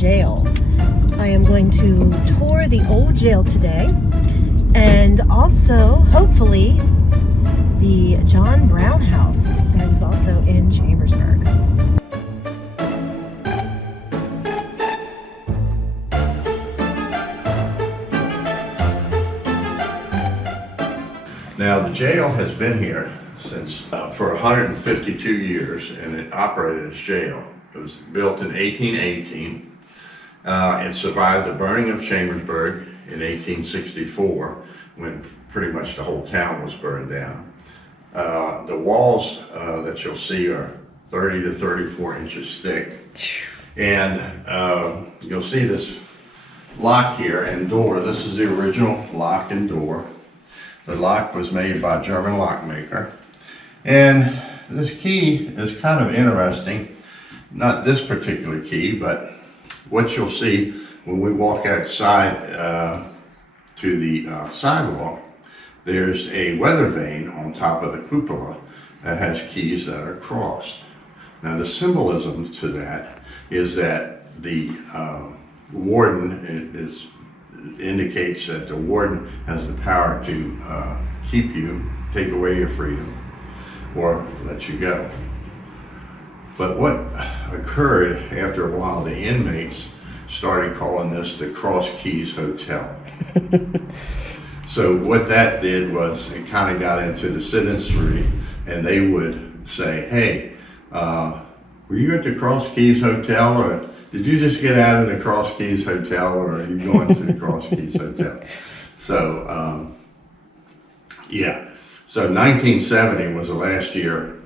jail. I am going to tour the old jail today, and also, hopefully, the John Brown house that is also in Chambersburg. Now, the jail has been here since for 152 years, and it operated as jail. It was built in 1818. It survived the burning of Chambersburg in 1864, when pretty much the whole town was burned down. The walls that you'll see are 30 to 34 inches thick, and you'll see this lock here and door. This is the original lock and door. The lock was made by a German lockmaker. And this key is kind of interesting. Not this particular key, but what you'll see when we walk outside to the sidewalk, there's a weather vane on top of the cupola that has keys that are crossed. Now, the symbolism to that is that the warden indicates that the warden has the power to keep you, take away your freedom, or let you go. But what occurred after a while, the inmates started calling this the Cross Keys Hotel. So what that did was it kind of got into the citizenry, and they would say, hey, were you at the Cross Keys Hotel, or did you just get out of the Cross Keys Hotel, or are you going to the Cross Keys Hotel? So, yeah. So 1970 was the last year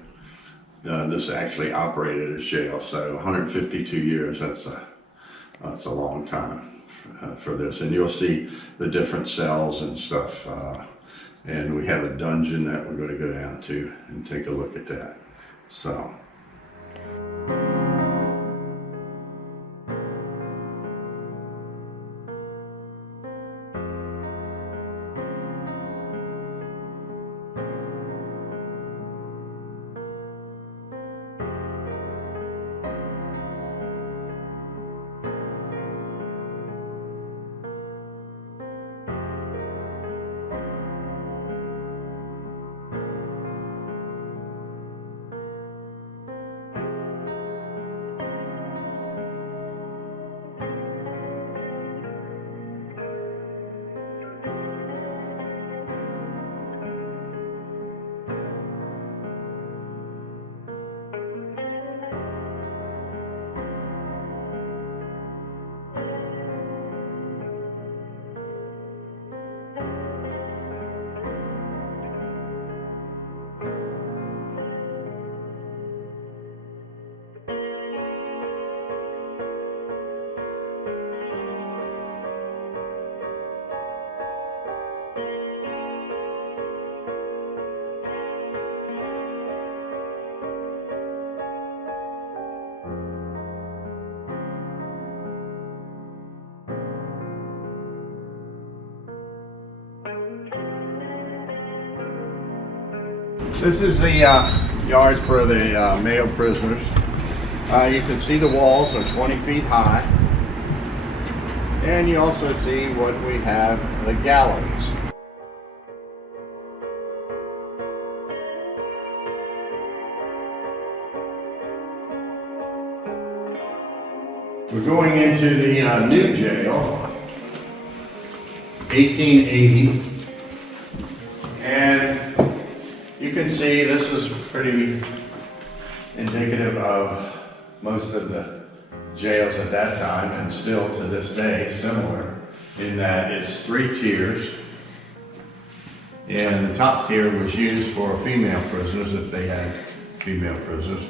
this actually operated as jail. So 152 years, that's a long time for this. And you'll see the different cells and stuff. And we have a dungeon that we're going to go down to and take a look at that. So. This is the yard for the male prisoners. You can see the walls are 20 feet high. And you also see what we have, the galleries. We're going into the new jail, 1880. And you can see this is pretty indicative of most of the jails at that time, and still to this day similar, in that it's 3 tiers. And the top tier was used for female prisoners if they had female prisoners.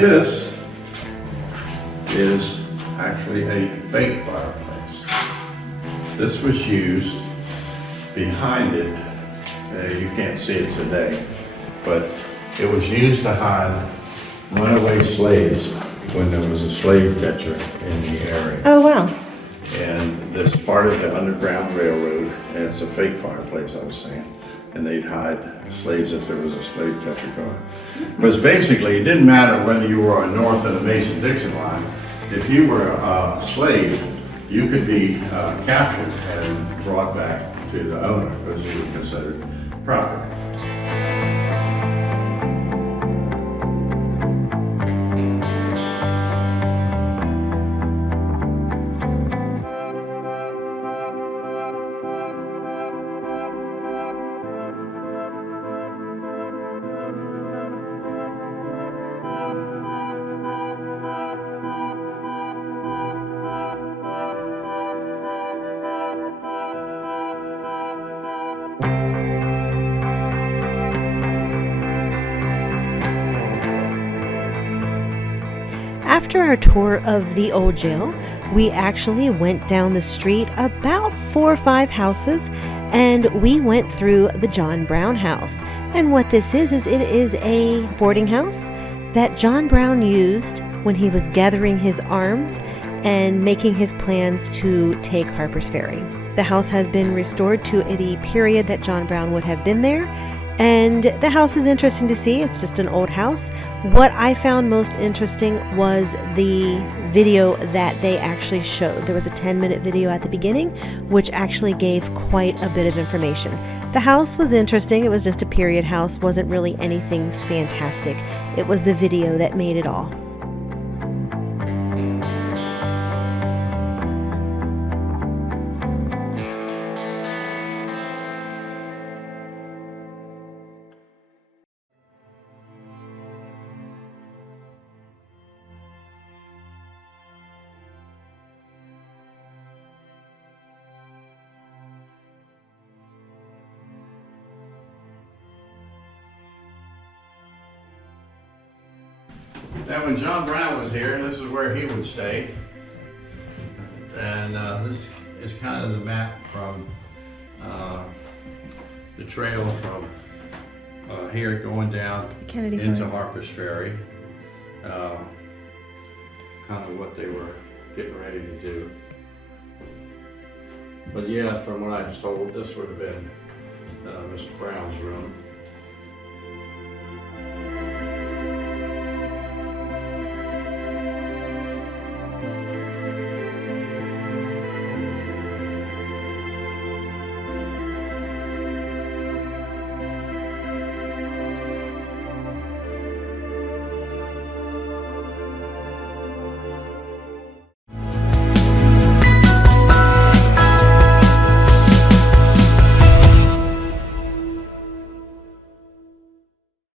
this is actually a fake fireplace. This was used behind it. You can't see it today, but it was used to hide runaway slaves when there was a slave catcher in the area. Oh, wow. And this part of the Underground Railroad, and it's a fake fireplace, I was saying, and they'd hide slaves if there was a slave catcher going. Because basically, it didn't matter whether you were on North of the Mason-Dixon line. If you were a slave, you could be captured and brought back to the owner because you were considered property. After our tour of the old jail, we actually went down the street about 4 or 5 houses, and we went through the John Brown house. And what this is it is a boarding house that John Brown used when he was gathering his arms and making his plans to take Harper's Ferry. The house has been restored to the period that John Brown would have been there, and the house is interesting to see. It's just an old house. What I found most interesting was the video that they actually showed. There was a 10-minute video at the beginning, which actually gave quite a bit of information. The house was interesting. It was just a period house, wasn't really anything fantastic. It was the video that made it all. Now, when John Brown was here, this is where he would stay. And this is kind of the map from the trail from here going down into Harper's Ferry. Kind of what they were getting ready to do. But yeah, from what I was told, this would have been Mr. Brown's room.